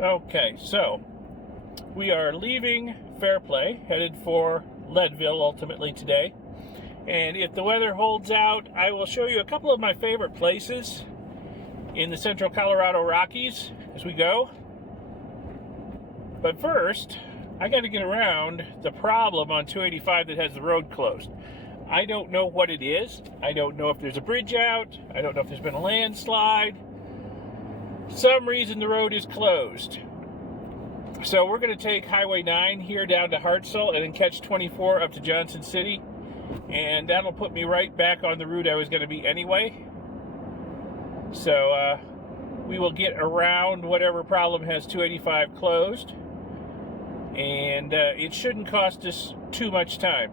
Okay, so we are leaving Fairplay, headed for Leadville ultimately today. And if the weather holds out, I will show you a couple of my favorite places in the central Colorado Rockies as we go. But first, I got to get around the problem on 285 that has the road closed. I don't know what it is. I don't know if there's a bridge out. I don't know if there's been a landslide. Some reason the road is closed. So we're going to take Highway 9 here down to Hartselle and then catch 24 up to Johnson City. And that'll put me right back on the route I was going to be anyway. So we will get around whatever problem has 285 closed. And it shouldn't cost us too much time.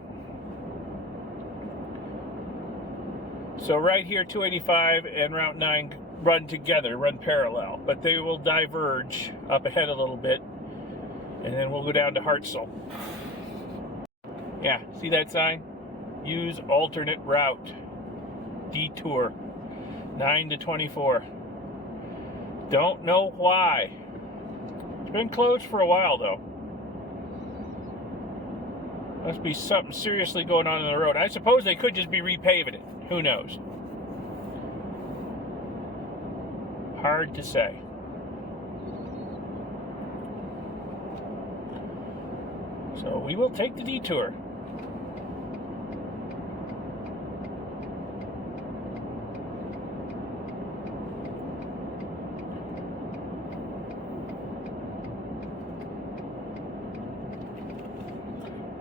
So right here, 285 and Route 9 run together, run parallel. But they will diverge up ahead a little bit. And then we'll go down to Hartselle. Yeah, see that sign? Use alternate route. Detour. 9 to 24. Don't know why. It's been closed for a while, though. Must be something seriously going on in the road. I suppose they could just be repaving it. Who knows? Hard to say. So we will take the detour.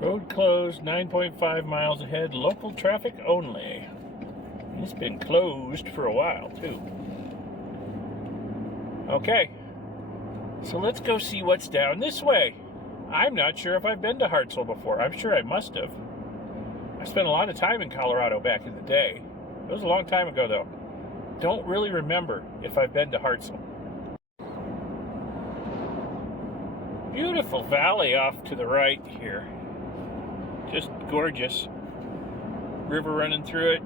Road closed, 9.5 miles ahead, local traffic only. It's been closed for a while, too. Okay, so let's go see what's down this way. I'm not sure if I've been to Hartselle before. I'm sure I must have. I spent a lot of time in Colorado back in the day. It was a long time ago, though. Don't really remember if I've been to Hartselle. Beautiful valley off to the right here. Just gorgeous. River running through it.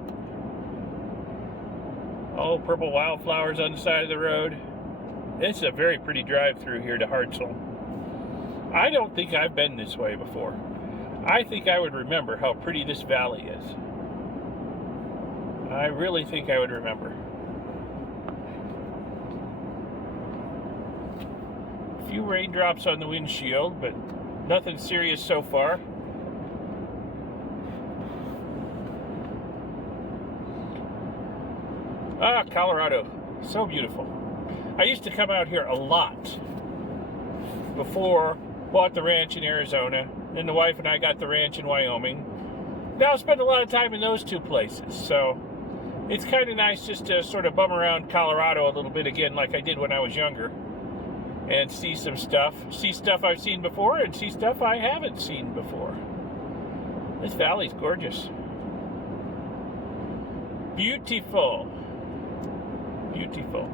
Oh, purple wildflowers on the side of the road. It's a very pretty drive through here to Hartselle. I don't think I've been this way before. I think I would remember how pretty this valley is. I really think I would remember. A few raindrops on the windshield, but nothing serious so far. Ah, Colorado, so beautiful. I used to come out here a lot before bought the ranch in Arizona. Then the wife and I got the ranch in Wyoming. Now I spend a lot of time in those two places, so it's kind of nice just to sort of bum around Colorado a little bit again like I did when I was younger and see some stuff. See stuff I've seen before and see stuff I haven't seen before. This valley's gorgeous. Beautiful. Beautiful.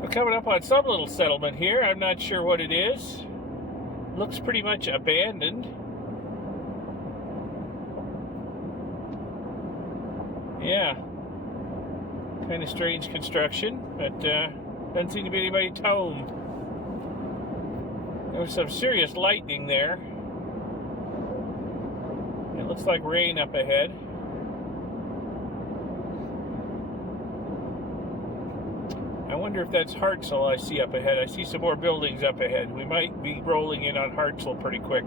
We're coming up on some little settlement here. I'm not sure what it is. Looks pretty much abandoned. Yeah. Kind of strange construction, but doesn't seem to be anybody at home. There was some serious lightning there. It looks like rain up ahead. I wonder if that's Hartselle I see up ahead. I see some more buildings up ahead. We might be rolling in on Hartselle pretty quick.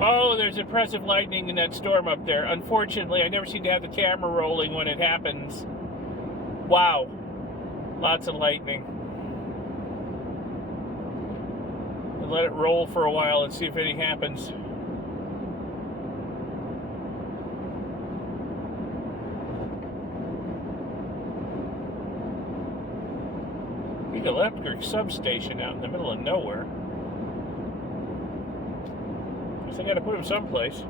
Oh, there's impressive lightning in that storm up there. Unfortunately, I never seem to have the camera rolling when it happens. Wow. Lots of lightning. We'll let it roll for a while and see if anything happens. Big electric substation out in the middle of nowhere. Guess I gotta put them someplace.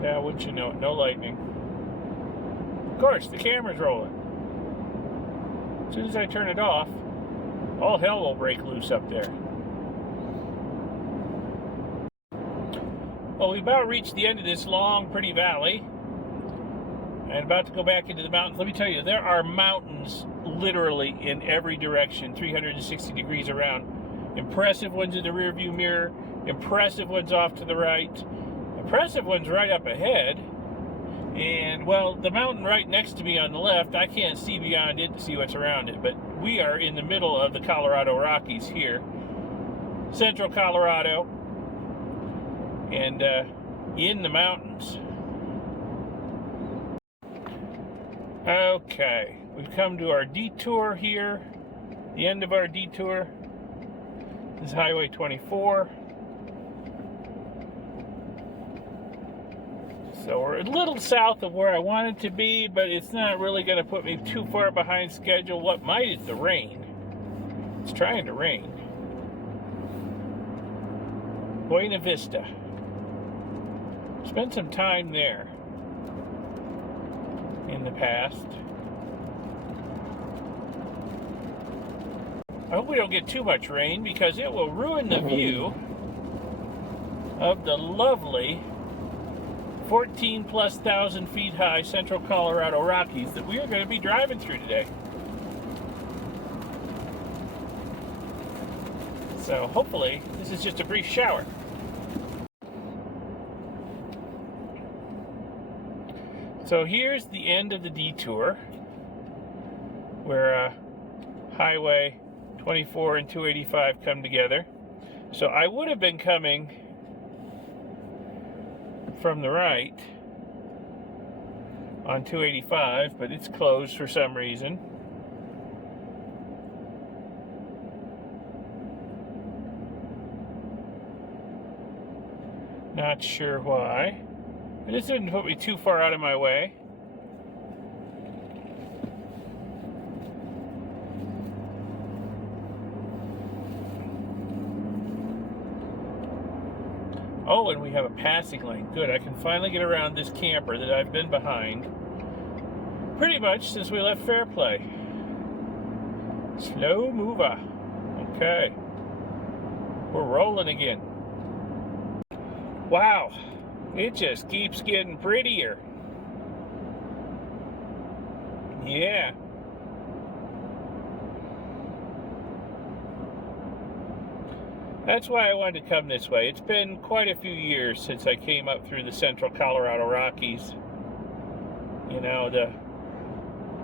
Yeah, wouldn't you know it? No lightning. Of course, the camera's rolling. As soon as I turn it off, all hell will break loose up there. Well, we about reached the end of this long, pretty valley. And about to go back into the mountains. Let me tell you, there are mountains literally in every direction, 360 degrees around. Impressive ones in the rearview mirror, impressive ones off to the right, impressive ones right up ahead. And, well, the mountain right next to me on the left, I can't see beyond it to see what's around it. But we are in the middle of the Colorado Rockies here. Central Colorado. And in the mountains. Okay, we've come to our detour here, the end of our detour. This is Highway 24. So we're a little south of where I wanted to be, but it's not really going to put me too far behind schedule. What might is the rain. It's trying to rain. Buena Vista. Spent some time there in the past. I hope we don't get too much rain because it will ruin the view of the lovely 14,000+ feet high Central Colorado Rockies that we are going to be driving through today. So hopefully this is just a brief shower. So here's the end of the detour where Highway 24 and 285 come together. So I would have been coming from the right on 285, but it's closed for some reason. Not sure why. But this didn't put me too far out of my way. Oh, and we have a passing lane. Good, I can finally get around this camper that I've been behind pretty much since we left Fairplay. Slow mover. Okay. We're rolling again. Wow. It just keeps getting prettier. Yeah. That's why I wanted to come this way. It's been quite a few years since I came up through the Central Colorado Rockies. You know,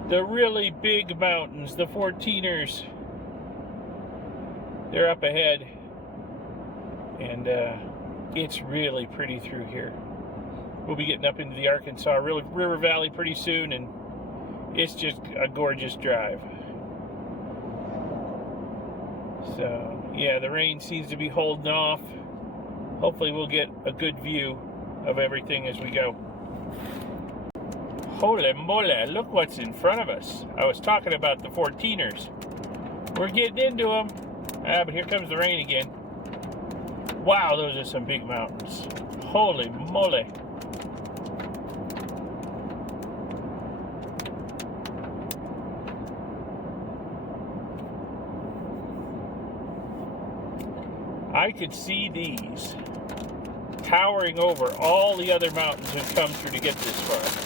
the really big mountains, the 14ers. They're up ahead. And it's really pretty through here. We'll be getting up into the Arkansas River Valley pretty soon, and it's just a gorgeous drive. So, yeah, the rain seems to be holding off. Hopefully we'll get a good view of everything as we go. Holy moly, look what's in front of us. I was talking about the 14ers. We're getting into them. But here comes the rain again. Wow, those are some big mountains. Holy moly. I could see these towering over all the other mountains we've come through to get this far.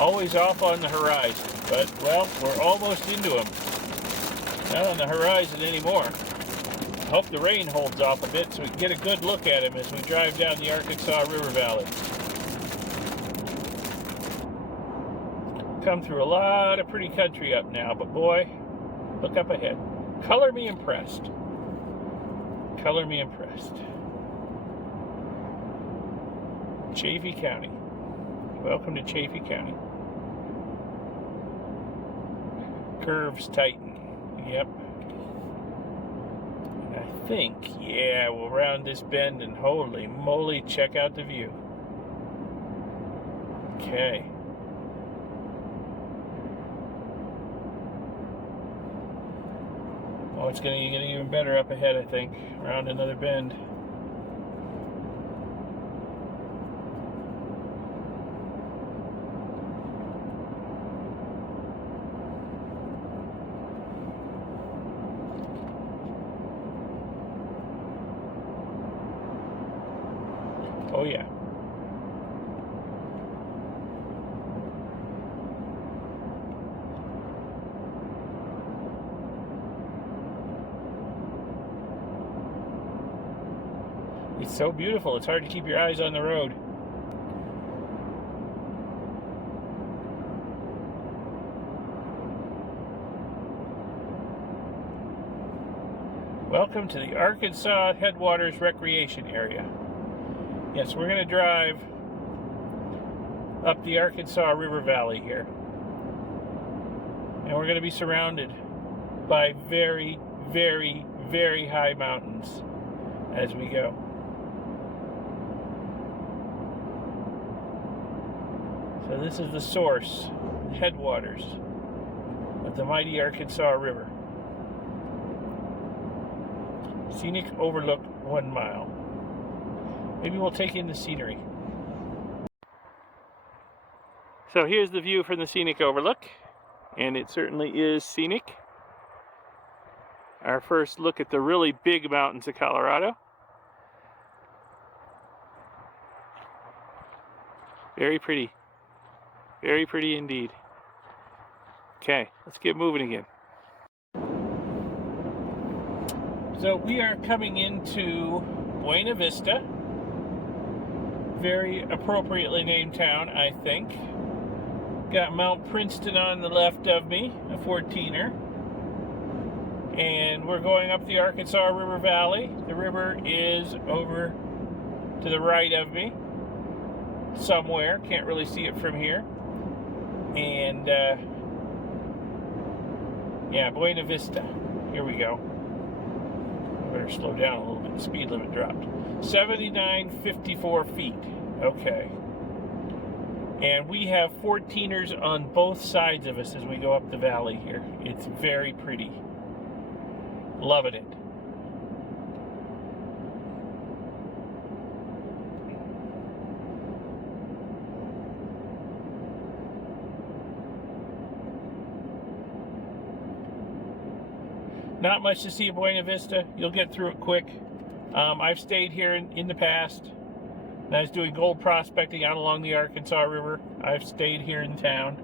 Always off on the horizon, but, well, we're almost into them. Not on the horizon anymore. Hope the rain holds off a bit so we can get a good look at them as we drive down the Arkansas River Valley. Come through a lot of pretty country up now, but boy, look up ahead. Color me impressed. Color me impressed. Chaffee County. Welcome to Chaffee County. Curves tighten. Yep. And I think, yeah, we'll round this bend and holy moly, check out the view. Okay. Oh, it's going to get even better up ahead, I think, around another bend. Oh yeah. It's so beautiful, it's hard to keep your eyes on the road. Welcome to the Arkansas Headwaters Recreation Area. Yes, we're going to drive up the Arkansas River Valley here. And we're going to be surrounded by very, very, very high mountains as we go. So this is the source, headwaters of the mighty Arkansas River. Scenic overlook 1 mile. Maybe we'll take in the scenery. So here's the view from the scenic overlook, and it certainly is scenic. Our first look at the really big mountains of Colorado. Very pretty. Very pretty indeed. Okay, let's get moving again. So we are coming into Buena Vista. Very appropriately named town, I think. Got Mount Princeton on the left of me, a 14er. And we're going up the Arkansas River Valley. The river is over to the right of me, somewhere. Can't really see it from here. And yeah, Buena Vista. Here we go. I better slow down a little bit. The speed limit dropped. 79.54 feet. Okay. And we have 14ers on both sides of us as we go up the valley here. It's very pretty. Loving it. Not much to see at Buena Vista. You'll get through it quick. I've stayed here in the past. And I was doing gold prospecting out along the Arkansas River. I've stayed here in town.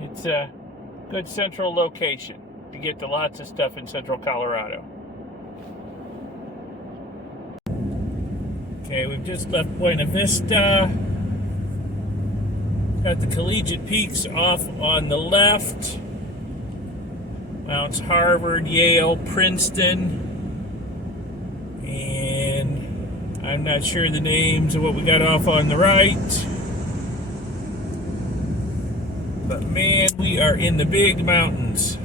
It's a good central location to get to lots of stuff in central Colorado. Okay, we've just left Buena Vista. Got the Collegiate Peaks off on the left. Mounts Harvard, Yale, Princeton. And I'm not sure the names of what we got off on the right. But man, we are in the big mountains.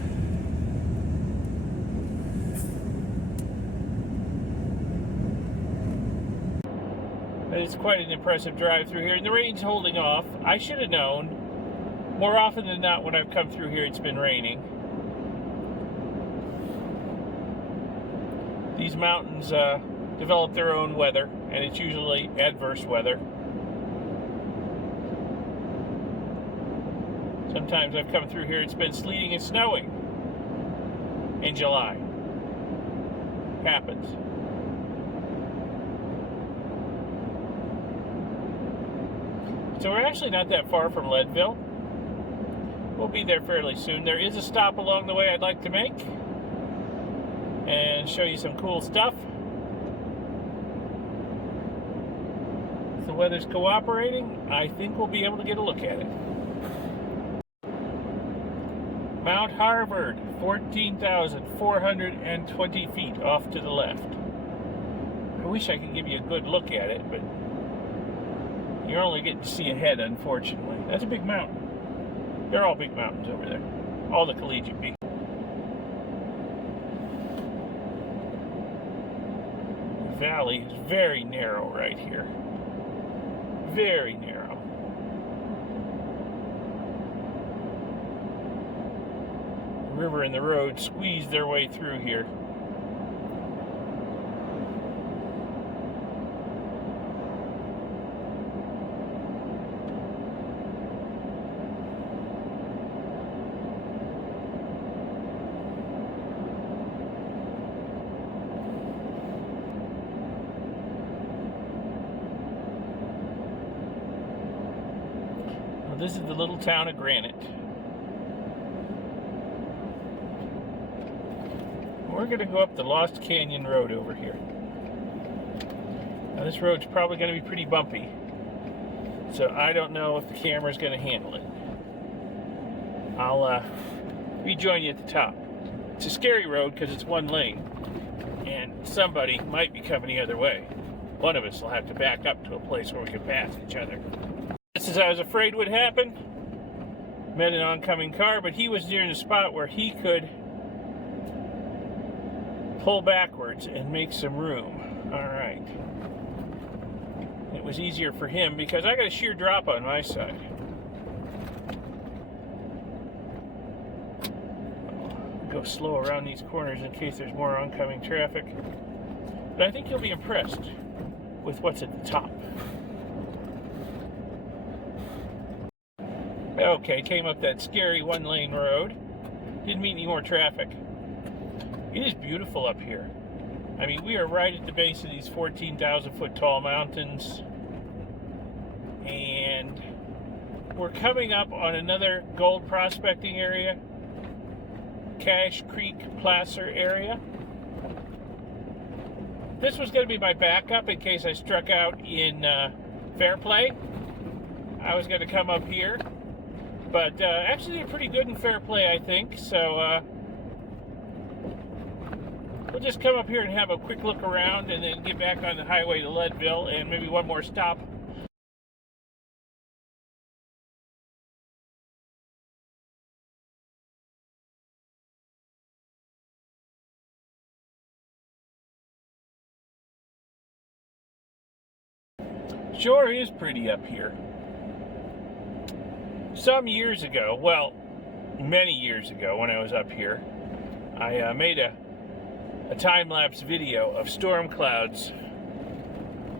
But it's quite an impressive drive through here. And the rain's holding off. I should have known. More often than not, when I've come through here, it's been raining. These mountains develop their own weather, and it's usually adverse weather. Sometimes I've come through here, it's been sleeting and snowing in July. Happens. So we're actually not that far from Leadville. We'll be there fairly soon. There is a stop along the way I'd like to make and show you some cool stuff. If the weather's cooperating, I think we'll be able to get a look at it. Mount Harvard, 14,420 feet off to the left. I wish I could give you a good look at it, but you're only getting to see ahead, unfortunately. That's a big mountain. They're all big mountains over there. All the Collegiate Peaks. The valley is very narrow right here. Very narrow. river and the road squeeze their way through here. This is the little town of Granite. We're going to go up the Lost Canyon Road over here. Now this road's probably going to be pretty bumpy, so I don't know if the camera's going to handle it. I'll rejoin you at the top. It's a scary road because it's one lane, and somebody might be coming the other way. One of us will have to back up to a place where we can pass each other. Just as I was afraid would happen, met an oncoming car, but he was near the spot where he could pull backwards and make some room. All right. It was easier for him because I got a sheer drop on my side. Go slow around these corners in case there's more oncoming traffic. But I think you'll be impressed with what's at the top. Okay, came up that scary one-lane road. Didn't meet any more traffic. It is beautiful up here. I mean, we are right at the base of these 14,000-foot tall mountains. And we're coming up on another gold prospecting area. Cache Creek Placer area. This was going to be my backup in case I struck out in Fairplay. I was going to come up here. But actually they're pretty good in Fairplay, I think. So we'll just come up here and have a quick look around and then get back on the highway to Leadville and maybe one more stop. Sure is pretty up here. Some years ago, well, many years ago when I was up here, I made a time-lapse video of storm clouds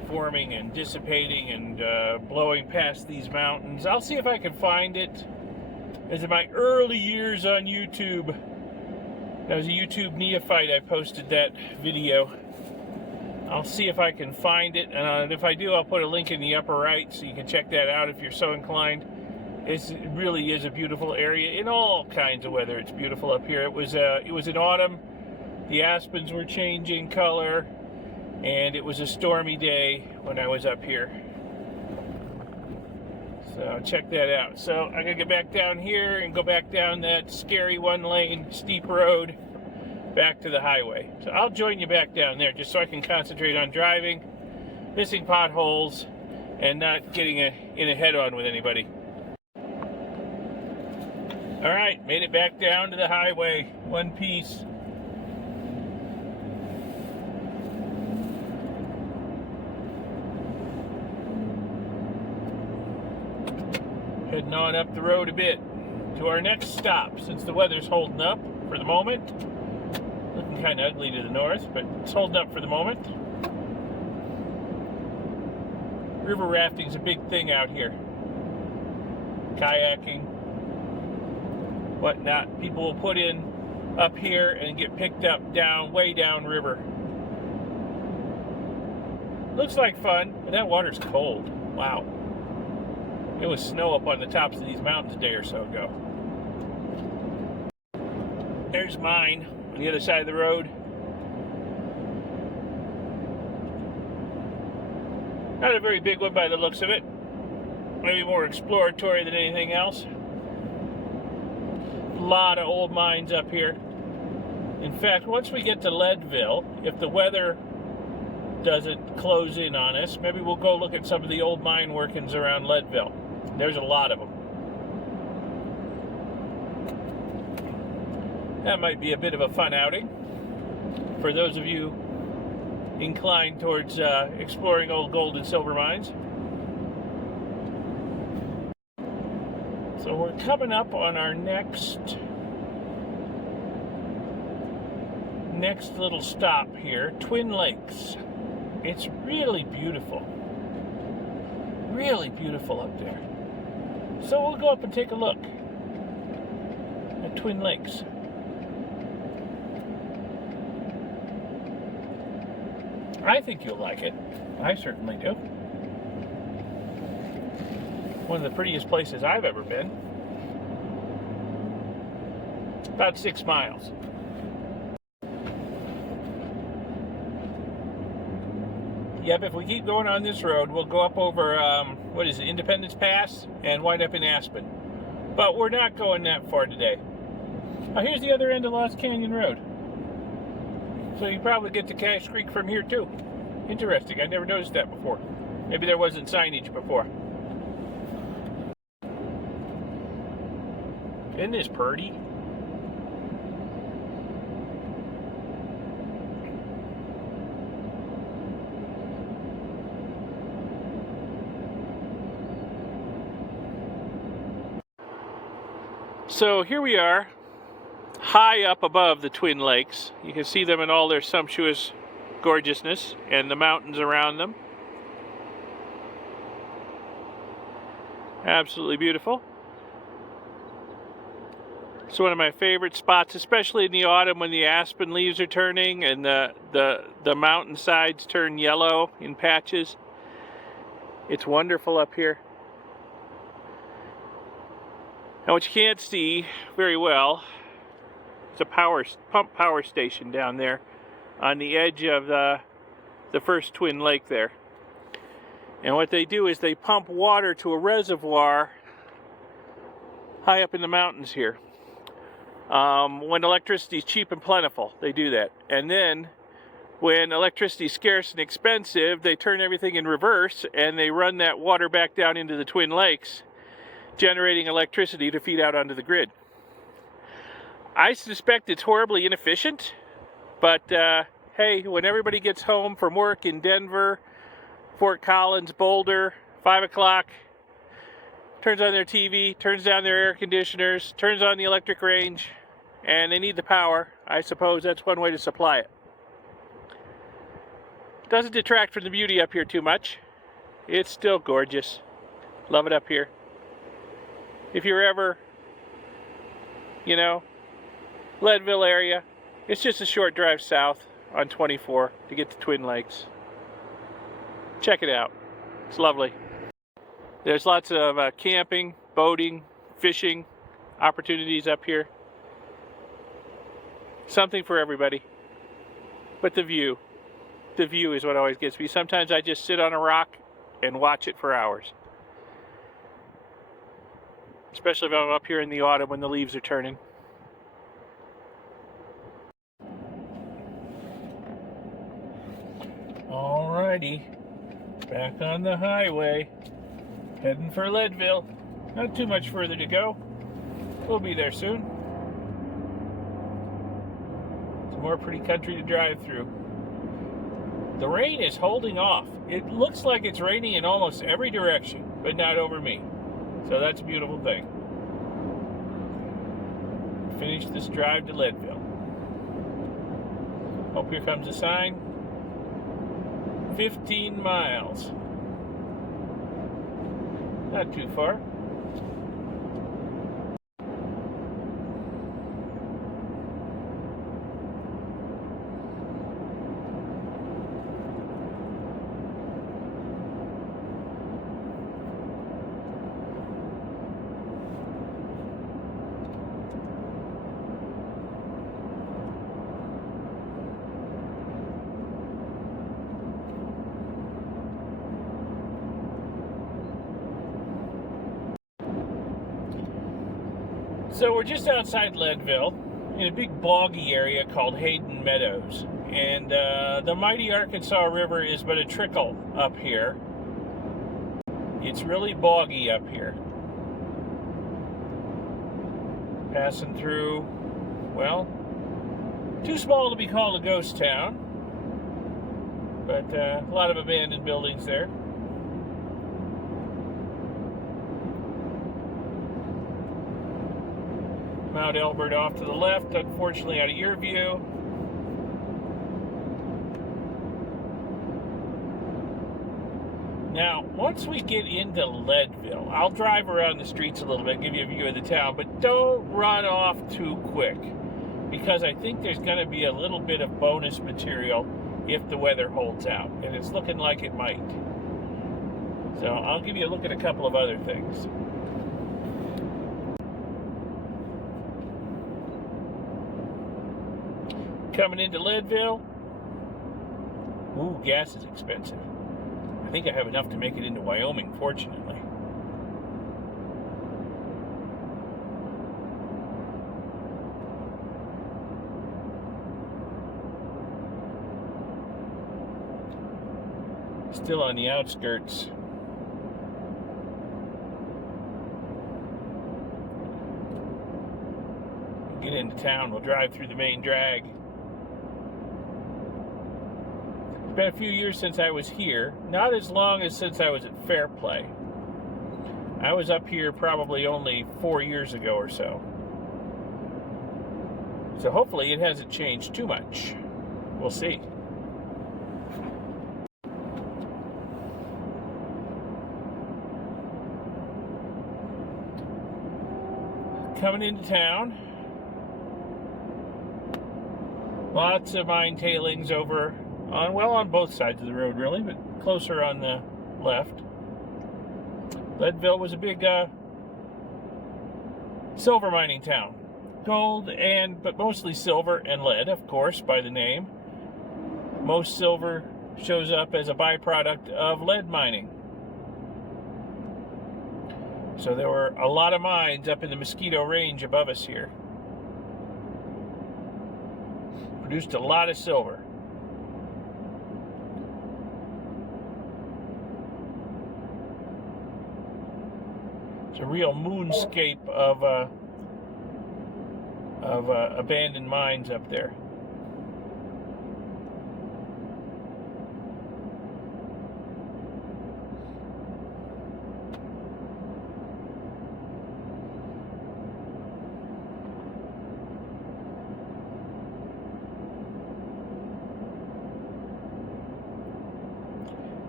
forming and dissipating and blowing past these mountains. I'll see if I can find it. As in my early years on YouTube, I was a YouTube neophyte, I posted that video. I'll see if I can find it, and if I do, I'll put a link in the upper right so you can check that out if you're so inclined. It really is a beautiful area in all kinds of weather. It's beautiful up here. It was in autumn. The aspens were changing color, and it was a stormy day when I was up here. So check that out. So I'm gonna get back down here and go back down that scary one-lane steep road back to the highway. So I'll join you back down there just so I can concentrate on driving, missing potholes, and not getting in a head-on with anybody. All right, made it back down to the highway, one piece. Heading on up the road a bit to our next stop, since the weather's holding up for the moment. Looking kind of ugly to the north, but it's holding up for the moment. River rafting's a big thing out here. Kayaking, whatnot. People will put in up here and get picked up down, way down river. Looks like fun, but that water's cold. Wow. It was snow up on the tops of these mountains a day or so ago. There's mine on the other side of the road. Not a very big one by the looks of it. Maybe more exploratory than anything else. A lot of old mines up here. In fact, once we get to Leadville, if the weather doesn't close in on us, maybe we'll go look at some of the old mine workings around Leadville. There's a lot of them. That might be a bit of a fun outing for those of you inclined towards exploring old gold and silver mines. So we're coming up on our next next little stop here, Twin Lakes. It's really beautiful. Really beautiful up there. So we'll go up and take a look at Twin Lakes. I think you'll like it. I certainly do. One of the prettiest places I've ever been. About 6 miles. Yep, if we keep going on this road, we'll go up over, what is it, Independence Pass, and wind up in Aspen. But we're not going that far today. Oh, here's the other end of Lost Canyon Road. So you probably get to Cache Creek from here too. Interesting, I never noticed that before. Maybe there wasn't signage before. Isn't this pretty? So here we are, high up above the Twin Lakes. You can see them in all their sumptuous gorgeousness and the mountains around them. Absolutely beautiful. It's one of my favorite spots, especially in the autumn when the aspen leaves are turning and the mountain sides turn yellow in patches. It's wonderful up here. Now what you can't see very well, it's a pump power station down there on the edge of the first Twin Lake there. And what they do is they pump water to a reservoir high up in the mountains here. When electricity is cheap and plentiful, they do that. And then when electricity is scarce and expensive, they turn everything in reverse and they run that water back down into the Twin Lakes, generating electricity to feed out onto the grid. I suspect it's horribly inefficient, but hey, when everybody gets home from work in Denver, Fort Collins, Boulder, 5 o'clock, turns on their TV, turns down their air conditioners, turns on the electric range, and they need the power, I suppose that's one way to supply it. Doesn't detract from the beauty up here too much. It's still gorgeous. Love it up here. If you're ever, you know, Leadville area, it's just a short drive south on 24 to get to Twin Lakes. Check it out. It's lovely. There's lots of camping, boating, fishing opportunities up here. Something for everybody. But the view is what always gets me. Sometimes I just sit on a rock and watch it for hours. Especially if I'm up here in the autumn when the leaves are turning. Alrighty, back on the highway, heading for Leadville. Not too much further to go. We'll be there soon. Some more pretty country to drive through. The rain is holding off. It looks like it's raining in almost every direction, but not over me. So that's a beautiful thing. Finish this drive to Leadville. Oh, here comes a sign. 15 miles. Not too far. So we're just outside Leadville in a big boggy area called Hayden Meadows. And the mighty Arkansas River is but a trickle up here. It's really boggy up here. Passing through, well, too small to be called a ghost town, but a lot of abandoned buildings there. Mount Elbert off to the left, unfortunately out of your view. Now, once we get into Leadville, I'll drive around the streets a little bit, give you a view of the town, but don't run off too quick, because I think there's going to be a little bit of bonus material if the weather holds out, and it's looking like it might. So I'll give you a look at a couple of other things. Coming into Leadville, ooh, gas is expensive. I think I have enough to make it into Wyoming, fortunately. Still on the outskirts. Get into town, we'll drive through the main drag. It's been a few years since I was here, not as long as since I was at Fairplay. I was up here probably only 4 years ago or so. So hopefully it hasn't changed too much. We'll see. Coming into town. Lots of mine tailings over on, well, on both sides of the road really, but closer on the left. Leadville was a big silver mining town. Gold but mostly silver and lead, of course, by the name. Most silver shows up as a byproduct of lead mining. So there were a lot of mines up in the Mosquito Range above us here. Produced a lot of silver. It's a real moonscape of abandoned mines up there.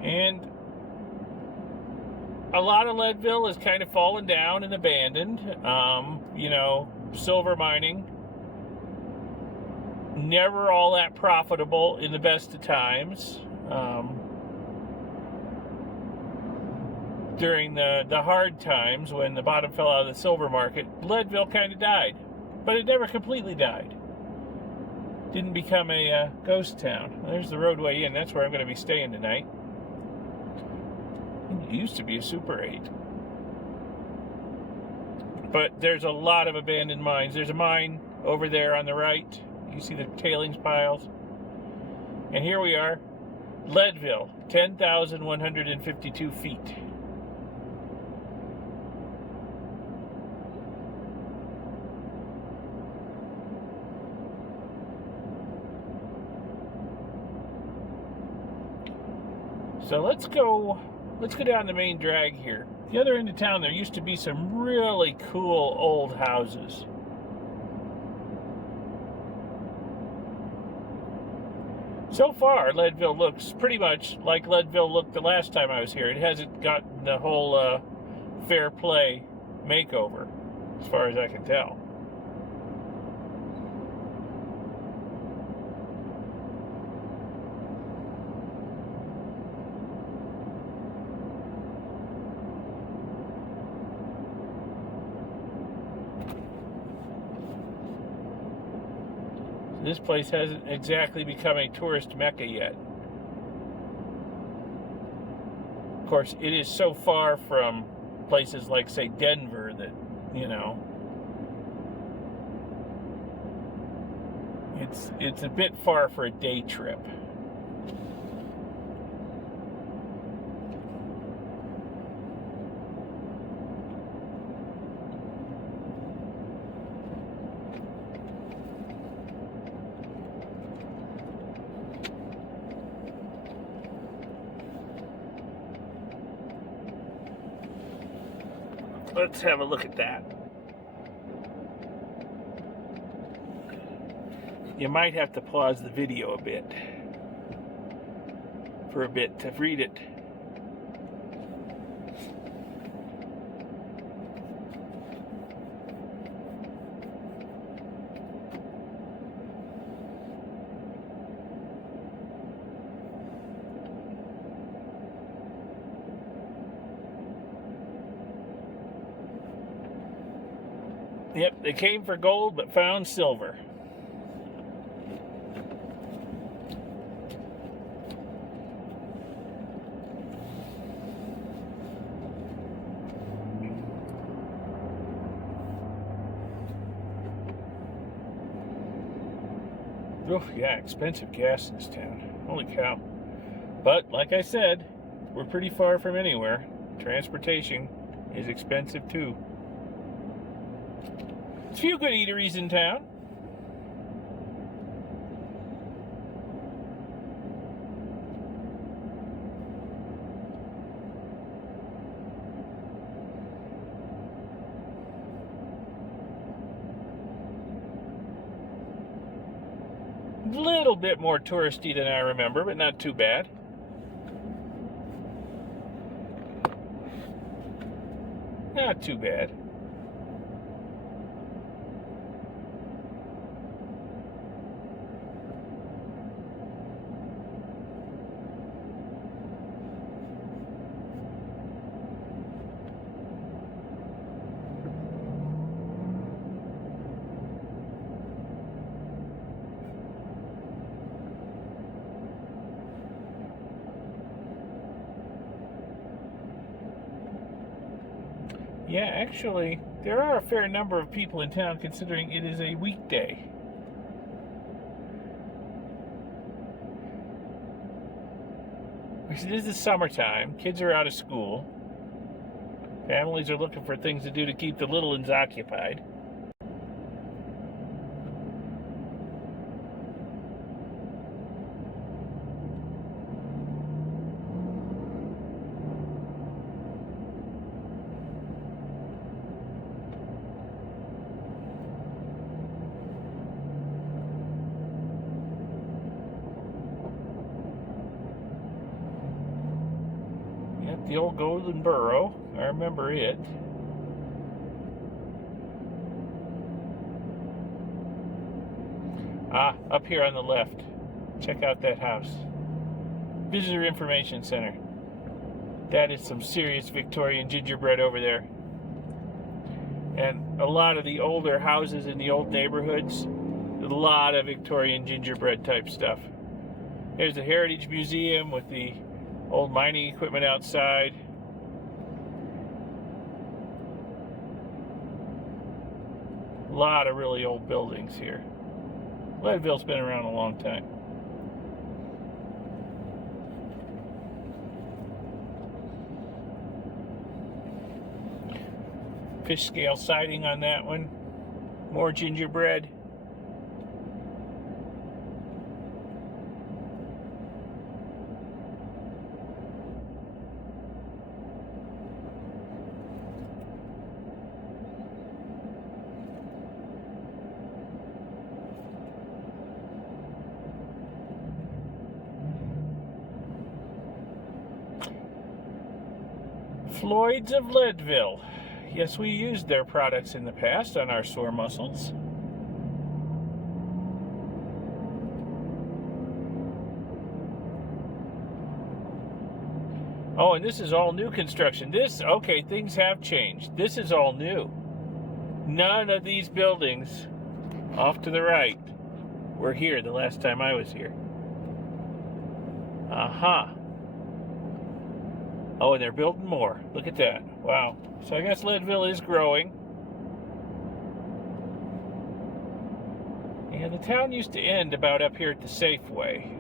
And a lot of Leadville has kind of fallen down and abandoned. You know, silver mining, never all that profitable in the best of times. During the hard times, when the bottom fell out of the silver market, Leadville kind of died. But it never completely died. Didn't become a ghost town. There's the roadway in. That's where I'm going to be staying tonight. It used to be a Super 8. But there's a lot of abandoned mines. There's a mine over there on the right. You see the tailings piles. And here we are, Leadville, 10,152 feet. So let's go down the main drag here. The other end of town, there used to be some really cool old houses. So far, Leadville looks pretty much like Leadville looked the last time I was here. It hasn't gotten the whole Fairplay makeover, as far as I can tell. This place hasn't exactly become a tourist mecca yet. Of course, it is so far from places like, say, Denver that, you know, it's a bit far for a day trip. Let's have a look at that. You might have to pause the video a bit, for a bit, to read it. Yep, they came for gold but found silver. Oh, yeah, expensive gas in this town. Holy cow. But, like I said, we're pretty far from anywhere. Transportation is expensive, too. There's a few good eateries in town. A little bit more touristy than I remember, but not too bad. Not too bad. Yeah, actually, there are a fair number of people in town considering it is a weekday. Because it is the summertime, kids are out of school, families are looking for things to do to keep the little ones occupied. Yep, the old Golden Burrow, I remember it. Ah, up here on the left. Check out that house. Visitor Information Center. That is some serious Victorian gingerbread over there. And a lot of the older houses in the old neighborhoods, a lot of Victorian gingerbread type stuff. There's the Heritage Museum with the old mining equipment outside. A lot of really old buildings here. Leadville's been around a long time. Fish scale siding on that one. More gingerbread. Floyd's of Leadville. Yes, we used their products in the past on our sore muscles. Oh, and this is all new construction. Okay, things have changed. This is all new. None of these buildings off to the right were here the last time I was here. Aha. Oh, and they're building more. Look at that. Wow. So I guess Leadville is growing. And the town used to end about up here at the Safeway.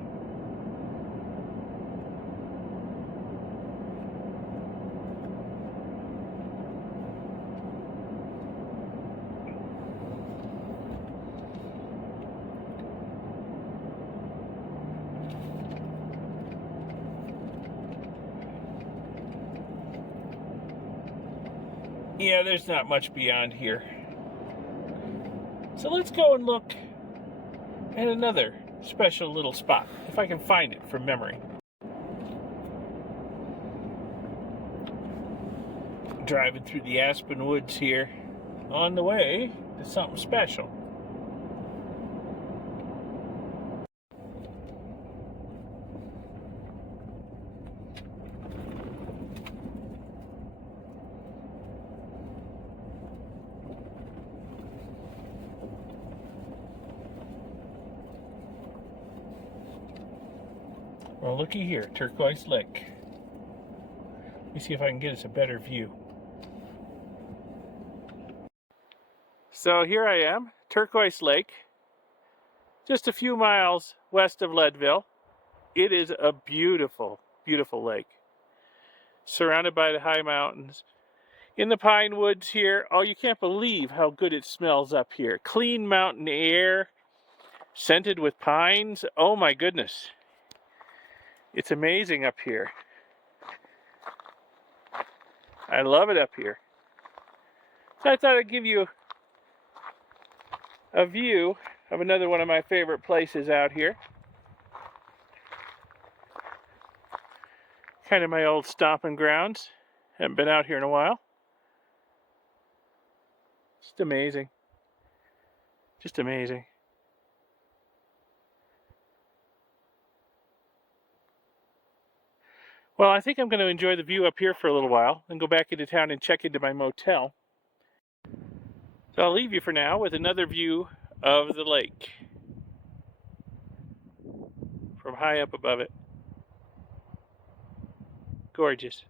Yeah, there's not much beyond here. So let's go and look at another special little spot, if I can find it from memory. Driving through the aspen woods here, on the way to something special. Well, looky here, Turquoise Lake. Let me see if I can get us a better view. So here I am, Turquoise Lake, just a few miles west of Leadville. It is a beautiful, beautiful lake, surrounded by the high mountains. In the pine woods here, oh, you can't believe how good it smells up here. Clean mountain air, scented with pines. Oh my goodness. It's amazing up here. I love it up here. So I thought I'd give you a view of another one of my favorite places out here. Kind of my old stomping grounds. Haven't been out here in a while. Just amazing. Just amazing. Well, I think I'm going to enjoy the view up here for a little while and go back into town and check into my motel. So I'll leave you for now with another view of the lake from high up above it. Gorgeous.